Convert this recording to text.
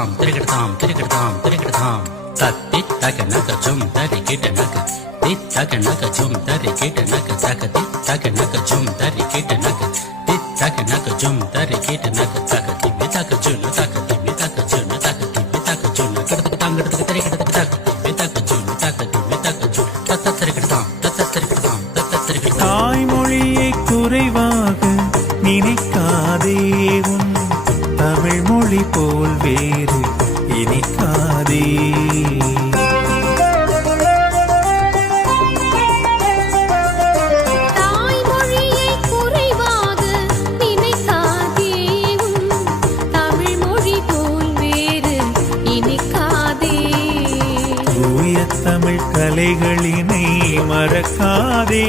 திரிகிடதாம் திரிகிடதாம் திரிகிடதாம் தத்தி தக நக ஜும் தரி கிட்ட நக தி தக நக ஜும் தரி கிட்ட நக தக தி தக நக ஜும் தரி கிட்ட நக தி தக நக ஜும் தரி கிட்ட நக தக தி வி தக ஜுன தக தி வி தக ஜுன தக தி வி தக ஜுன கிடதுக்கு தாங்கடதுக்கு திரிகிடதுக்கு தக தி வி தக ஜுன தக தி வி தக ஜுன தத்த திரிகிடதாம் தத்த திரிகிடதாம் தத்த திரிகிடதாம். தாய்மொழியை குறைவாக நினைக்காதே, உன் தமிழ் மொழி போல் வேறு இனிக்காதே. தாய்மொழியை குறைவாக நினைக்காதே, உன் தமிழ் மொழி போல் வேறு இனிக்காதே. தூய தமிழ் கலைகளினை மறக்காதே.